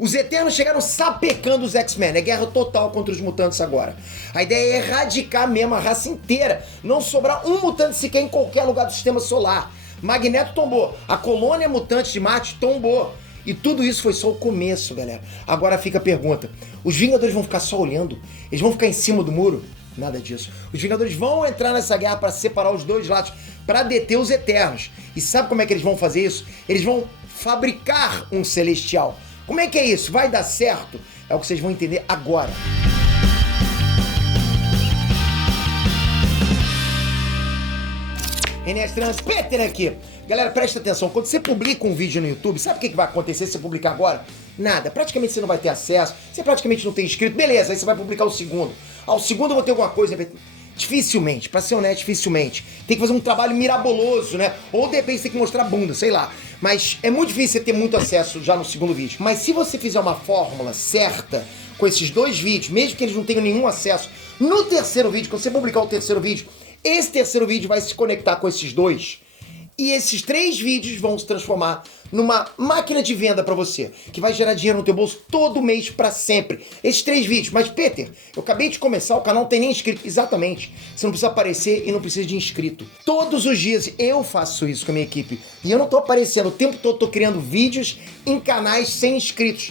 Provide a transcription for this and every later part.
Os Eternos chegaram sapecando os X-Men, é guerra total contra os mutantes agora. A ideia é erradicar mesmo a raça inteira, não sobrar um mutante sequer em qualquer lugar do sistema solar. Magneto tombou, a colônia mutante de Marte tombou. E tudo isso foi só o começo, galera. Agora fica a pergunta, os Vingadores vão ficar só olhando? Eles vão ficar em cima do muro? Nada disso. Os Vingadores vão entrar nessa guerra para separar os dois lados, para deter os Eternos. E sabe como é que eles vão fazer isso? Eles vão fabricar um Celestial. Como é que é isso? Vai dar certo? É o que vocês vão entender agora. Enéas Trans, Peter aqui. Galera, presta atenção. Quando você publica um vídeo no YouTube, sabe o que vai acontecer se você publicar agora? Nada. Praticamente você não vai ter acesso. Você praticamente não tem inscrito. Beleza, aí você vai publicar o segundo. O segundo eu vou ter alguma coisa, Peter. Dificilmente, pra ser honesto, dificilmente. Tem que fazer um trabalho miraboloso, né? Ou de repente tem que mostrar bunda, sei lá. Mas é muito difícil você ter muito acesso já no segundo vídeo. Mas se você fizer uma fórmula certa com esses dois vídeos, mesmo que eles não tenham nenhum acesso, no terceiro vídeo, quando você publicar o terceiro vídeo, esse terceiro vídeo vai se conectar com esses dois. E esses 3 vídeos vão se transformar numa máquina de venda pra você, que vai gerar dinheiro no teu bolso todo mês pra sempre. Esses 3 vídeos. Mas, Peter, eu acabei de começar, o canal não tem nem inscrito. Exatamente. Você não precisa aparecer e não precisa de inscrito. Todos os dias eu faço isso com a minha equipe. E eu não tô aparecendo o tempo todo, tô criando vídeos em canais sem inscritos.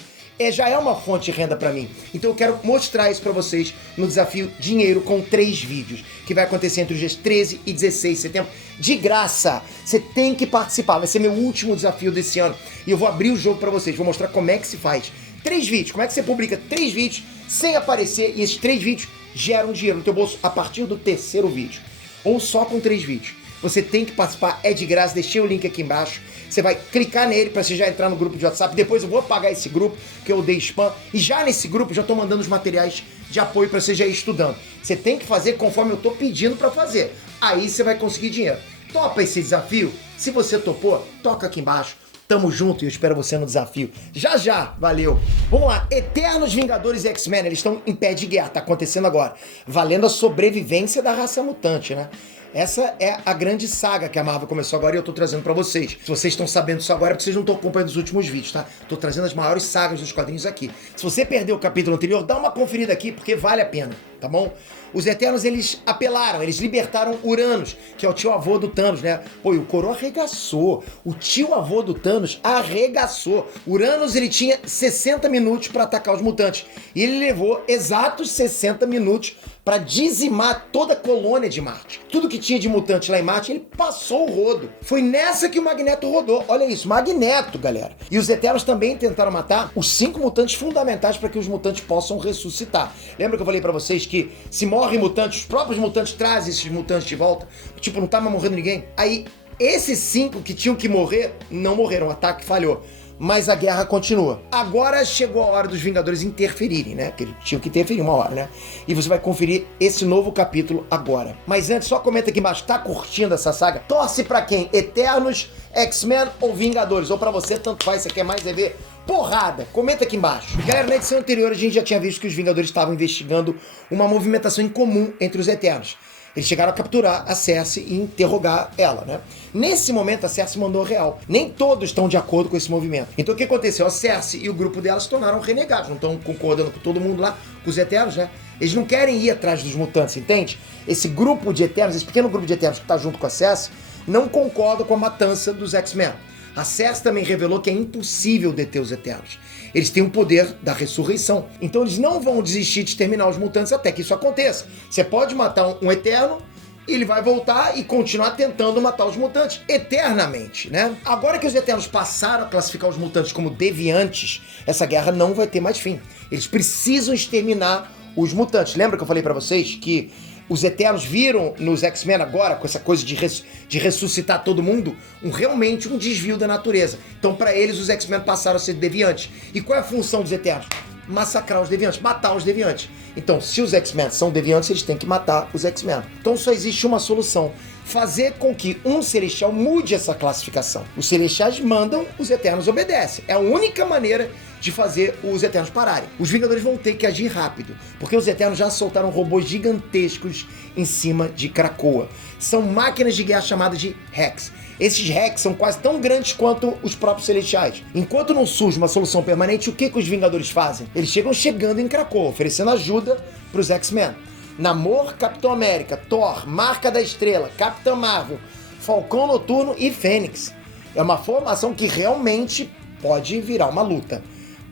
Já é uma fonte de renda pra mim. Então eu quero mostrar isso pra vocês no desafio Dinheiro com 3 vídeos, que vai acontecer entre os dias 13 e 16 de setembro, de graça. Você tem que participar, vai ser meu último desafio desse ano. E eu vou abrir o jogo pra vocês, vou mostrar como é que se faz. 3 vídeos, como é que você publica 3 vídeos sem aparecer, e esses 3 vídeos geram dinheiro no teu bolso a partir do terceiro vídeo. Ou só com 3 vídeos. Você tem que participar, é de graça, deixei o link aqui embaixo. Você vai clicar nele para você já entrar no grupo de WhatsApp. Depois eu vou apagar esse grupo, que eu dei spam. E já nesse grupo já tô mandando os materiais de apoio para você já ir estudando. Você tem que fazer conforme eu tô pedindo para fazer. Aí você vai conseguir dinheiro. Topa esse desafio? Se você topou, toca aqui embaixo. Tamo junto e eu espero você no desafio. Já já, valeu. Vamos lá, Eternos, Vingadores e X-Men, eles estão em pé de guerra, tá acontecendo agora. Valendo a sobrevivência da raça mutante, né? Essa é a grande saga que a Marvel começou agora e eu tô trazendo pra vocês. Se vocês estão sabendo isso agora é porque vocês não estão acompanhando os últimos vídeos, tá? Tô trazendo as maiores sagas dos quadrinhos aqui. Se você perdeu o capítulo anterior, dá uma conferida aqui porque vale a pena, tá bom? Os Eternos, eles apelaram, eles libertaram Uranus, que é o tio-avô do Thanos, né? Pô, e o Coroa arregaçou. O tio-avô do Thanos arregaçou. Uranus, ele tinha 60 minutos pra atacar os mutantes. E ele levou exatos 60 minutos pra dizimar toda a colônia de Marte. Tudo que tinha de mutante lá em Marte, ele passou o rodo. Foi nessa que o Magneto rodou. Olha isso, Magneto, galera. E os Eternos também tentaram matar os 5 mutantes fundamentais para que os mutantes possam ressuscitar. Lembra que eu falei pra vocês que se morrem mutantes, os próprios mutantes trazem esses mutantes de volta? Tipo, não tá mais morrendo ninguém? Aí, esses 5 que tinham que morrer, não morreram. O ataque falhou. Mas a guerra continua. Agora chegou a hora dos Vingadores interferirem, né? Porque eles tinham que interferir uma hora, né? E você vai conferir esse novo capítulo agora. Mas antes, só comenta aqui embaixo, tá curtindo essa saga? Torce pra quem? Eternos, X-Men ou Vingadores? Ou pra você, tanto faz, você quer mais é ver porrada? Comenta aqui embaixo. Galera, na edição anterior a gente já tinha visto que os Vingadores estavam investigando uma movimentação em comum entre os Eternos. Eles chegaram a capturar a Cersei e interrogar ela, né? Nesse momento, a Cersei mandou real. Nem todos estão de acordo com esse movimento. Então, o que aconteceu? A Cersei e o grupo dela se tornaram renegados. Não estão concordando com todo mundo lá, com os Eternos, né? Eles não querem ir atrás dos mutantes, entende? Esse grupo de Eternos, esse pequeno grupo de Eternos que está junto com a Cersei, não concorda com a matança dos X-Men. A Cersei também revelou que é impossível deter os Eternos. Eles têm o poder da ressurreição. Então eles não vão desistir de exterminar os mutantes até que isso aconteça. Você pode matar um Eterno, ele vai voltar e continuar tentando matar os mutantes eternamente, né? Agora que os Eternos passaram a classificar os mutantes como deviantes, essa guerra não vai ter mais fim. Eles precisam exterminar os mutantes. Lembra que eu falei pra vocês que os Eternos viram nos X-Men agora, com essa coisa de ressuscitar todo mundo, realmente um desvio da natureza. Então, pra eles, os X-Men passaram a ser deviantes. E qual é a função dos Eternos? Massacrar os deviantes, matar os deviantes. Então, se os X-Men são deviantes, eles têm que matar os X-Men. Então, só existe uma solução. Fazer com que um Celestial mude essa classificação. Os Celestiais mandam, os Eternos obedecem. É a única maneira de fazer os Eternos pararem. Os Vingadores vão ter que agir rápido, porque os Eternos já soltaram robôs gigantescos em cima de Krakoa. São máquinas de guerra chamadas de Rex. Esses Rex são quase tão grandes quanto os próprios Celestiais. Enquanto não surge uma solução permanente, o que os Vingadores fazem? Eles chegando em Krakoa, oferecendo ajuda para os X-Men. Namor, Capitão América, Thor, Marca da Estrela, Capitã Marvel, Falcão Noturno e Fênix. É uma formação que realmente pode virar uma luta.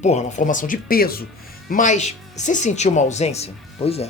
Porra, uma formação de peso. Mas, você sentiu uma ausência? Pois é.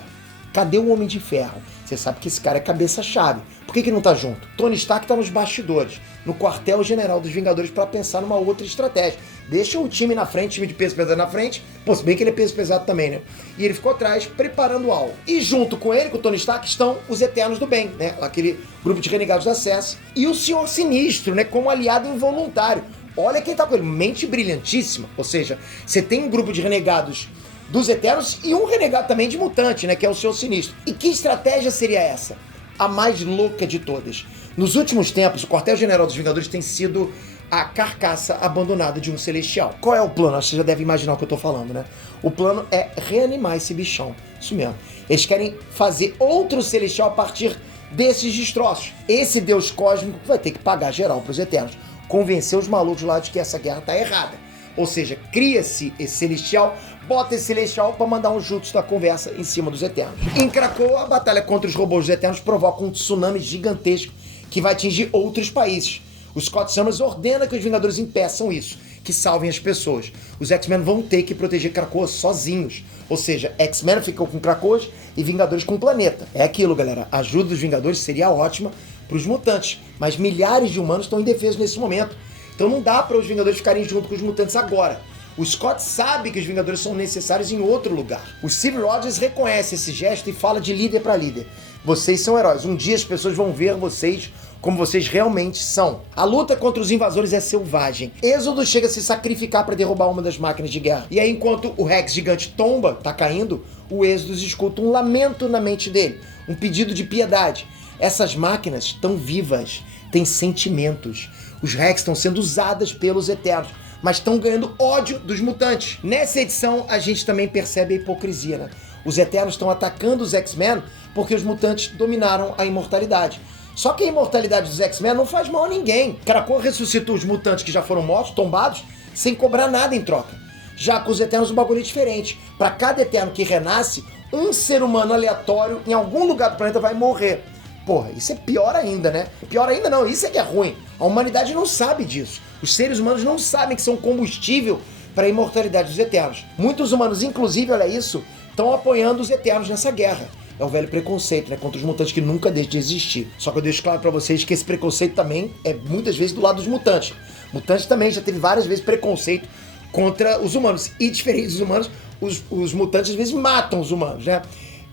Cadê o Homem de Ferro? Você sabe que esse cara é cabeça-chave. Por que não tá junto? Tony Stark tá nos bastidores, no quartel-general dos Vingadores, para pensar numa outra estratégia. Deixa o time na frente, time de peso pesado na frente. Pô, se bem que ele é peso pesado também, né? E ele ficou atrás, preparando algo. E junto com ele, com o Tony Stark, estão os Eternos do Bem, né? Aquele grupo de renegados da SES. E o Senhor Sinistro, né? Como aliado involuntário. Olha quem tá com ele. Mente brilhantíssima. Ou seja, você tem um grupo de renegados dos Eternos e um renegado também de mutante, né? Que é o Senhor Sinistro. E que estratégia seria essa? A mais louca de todas. Nos últimos tempos, o quartel-general dos Vingadores tem sido a carcaça abandonada de um Celestial. Qual é o plano? Você já deve imaginar o que eu tô falando, né? O plano é reanimar esse bichão. Isso mesmo. Eles querem fazer outro Celestial a partir desses destroços. Esse deus cósmico vai ter que pagar geral pros Eternos. Convencer os malucos lá de que essa guerra tá errada. Ou seja, cria-se esse Celestial, bota esse Celestial pra mandar um jutsu da conversa em cima dos Eternos. Em Krakoa, a batalha contra os robôs dos Eternos provoca um tsunami gigantesco que vai atingir outros países. O Scott Summers ordena que os Vingadores impeçam isso, que salvem as pessoas. Os X-Men vão ter que proteger Krakoa sozinhos. Ou seja, X-Men ficam com Krakoa e Vingadores com o planeta. É aquilo, galera. A ajuda dos Vingadores seria ótima para os mutantes, mas milhares de humanos estão indefesos nesse momento. Então não dá para os Vingadores ficarem junto com os mutantes agora. O Scott sabe que os Vingadores são necessários em outro lugar. O Steve Rogers reconhece esse gesto e fala de líder para líder. Vocês são heróis. Um dia as pessoas vão ver vocês como vocês realmente são. A luta contra os invasores é selvagem. Êxodo chega a se sacrificar para derrubar uma das máquinas de guerra. E aí, enquanto o Rex gigante tomba, tá caindo, o Êxodo escuta um lamento na mente dele. Um pedido de piedade. Essas máquinas estão vivas, têm sentimentos. Os Rex estão sendo usadas pelos Eternos, mas estão ganhando ódio dos mutantes. Nessa edição, a gente também percebe a hipocrisia, né? Os Eternos estão atacando os X-Men porque os mutantes dominaram a imortalidade. Só que a imortalidade dos X-Men não faz mal a ninguém. Krakoa ressuscitou os mutantes que já foram mortos, tombados, sem cobrar nada em troca. Já com os Eternos, o bagulho é diferente. Para cada Eterno que renasce, um ser humano aleatório em algum lugar do planeta vai morrer. Porra, isso é pior ainda, né? Pior ainda não, isso é que é ruim. A humanidade não sabe disso. Os seres humanos não sabem que são combustível para a imortalidade dos Eternos. Muitos humanos, inclusive, olha isso, estão apoiando os Eternos nessa guerra. É o velho preconceito, né? Contra os mutantes que nunca deixa de existir. Só que eu deixo claro pra vocês que esse preconceito também é muitas vezes do lado dos mutantes. Mutantes também já teve várias vezes preconceito contra os humanos. E diferente dos humanos, os mutantes às vezes matam os humanos, né?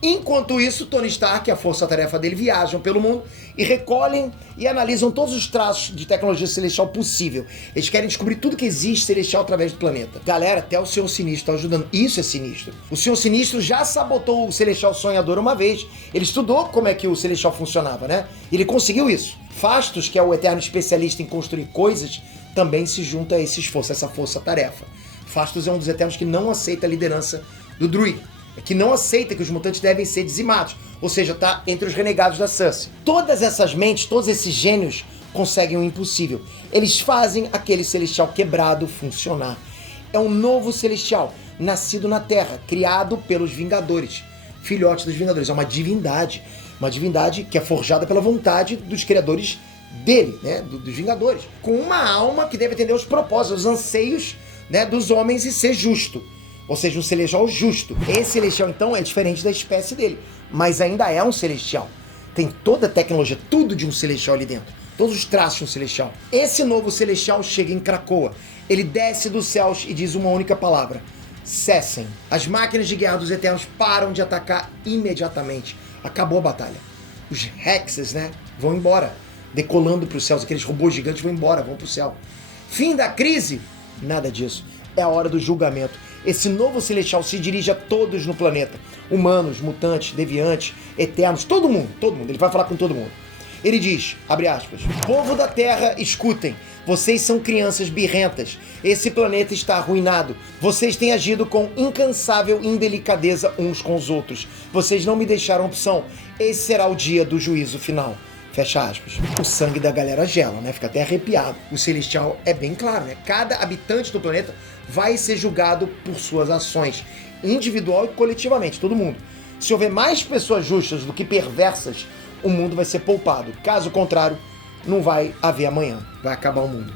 Enquanto isso, Tony Stark e a força-tarefa dele viajam pelo mundo e recolhem e analisam todos os traços de tecnologia celestial possível. Eles querem descobrir tudo que existe celestial através do planeta. Galera, até o Senhor Sinistro tá ajudando. Isso é sinistro. O Senhor Sinistro já sabotou o Celestial Sonhador uma vez. Ele estudou como é que o Celestial funcionava, né? Ele conseguiu isso. Phastos, que é o eterno especialista em construir coisas, também se junta a esse esforço, a essa força-tarefa. Phastos é um dos Eternos que não aceita a liderança do Druid, que não aceita que os mutantes devem ser dizimados, ou seja, tá entre os renegados da Cersei. Todas essas mentes, todos esses gênios conseguem o impossível. Eles fazem aquele Celestial quebrado funcionar. É um novo Celestial, nascido na Terra, criado pelos Vingadores, filhotes dos Vingadores. É uma divindade que é forjada pela vontade dos criadores dele, né, dos Vingadores, com uma alma que deve atender aos propósitos, aos anseios, né, dos homens e ser justo. Ou seja, um Celestial justo. Esse Celestial, então, é diferente da espécie dele, mas ainda é um Celestial. Tem toda a tecnologia, tudo de um Celestial ali dentro. Todos os traços de um Celestial. Esse novo Celestial chega em Krakoa. Ele desce dos céus e diz uma única palavra: cessem. As máquinas de guerra dos Eternos param de atacar imediatamente. Acabou a batalha. Os Hexes, né, vão embora, decolando para os céus. Aqueles robôs gigantes vão embora, vão para o céu. Fim da crise? Nada disso. É a hora do julgamento. Esse novo Celestial se dirige a todos no planeta. Humanos, mutantes, deviantes, eternos, todo mundo. Ele vai falar com todo mundo. Ele diz, abre aspas, povo da Terra, escutem. Vocês são crianças birrentas. Esse planeta está arruinado. Vocês têm agido com incansável indelicadeza uns com os outros. Vocês não me deixaram opção. Esse será o dia do juízo final. Fecha aspas. O sangue da galera gela, né? Fica até arrepiado. O Celestial é bem claro, né? Cada habitante do planeta vai ser julgado por suas ações, individual e coletivamente, todo mundo. Se houver mais pessoas justas do que perversas, o mundo vai ser poupado. Caso contrário, não vai haver amanhã. Vai acabar o mundo.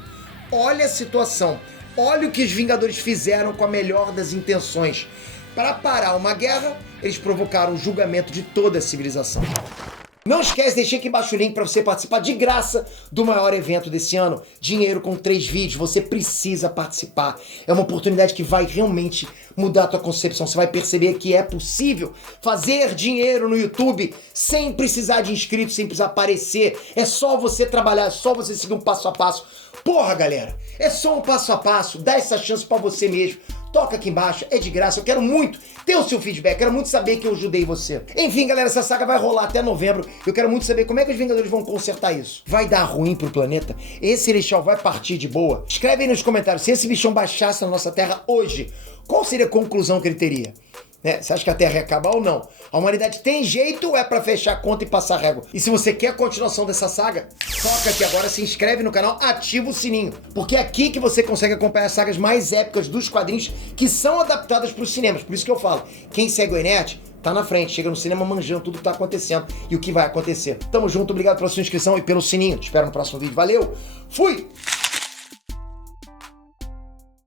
Olha a situação. Olha o que os Vingadores fizeram com a melhor das intenções. Para parar uma guerra, eles provocaram o julgamento de toda a civilização. Não esquece, deixei aqui embaixo o link para você participar de graça do maior evento desse ano. Dinheiro com 3 vídeos, você precisa participar. É uma oportunidade que vai realmente mudar a tua concepção. Você vai perceber que é possível fazer dinheiro no YouTube sem precisar de inscritos, sem precisar aparecer. É só você trabalhar, é só você seguir um passo a passo. Porra, galera, é só um passo a passo. Dá essa chance para você mesmo. Toca aqui embaixo, é de graça. Eu quero muito ter o seu feedback, quero muito saber que eu ajudei você. Enfim, galera, essa saga vai rolar até novembro. Eu quero muito saber como é que os Vingadores vão consertar isso. Vai dar ruim pro planeta? Esse Celestial vai partir de boa? Escreve aí nos comentários, se esse bichão baixasse na nossa Terra hoje, qual seria a conclusão que ele teria? Você acha que a Terra ia acabar ou não? A humanidade tem jeito ou é pra fechar a conta e passar régua? E se você quer a continuação dessa saga, toca aqui agora, se inscreve no canal, ativa o sininho. Porque é aqui que você consegue acompanhar as sagas mais épicas dos quadrinhos que são adaptadas pros cinemas. Por isso que eu falo, quem segue o Enert tá na frente, chega no cinema manjando tudo que tá acontecendo e o que vai acontecer. Tamo junto, obrigado pela sua inscrição e pelo sininho. Te espero no próximo vídeo. Valeu, fui!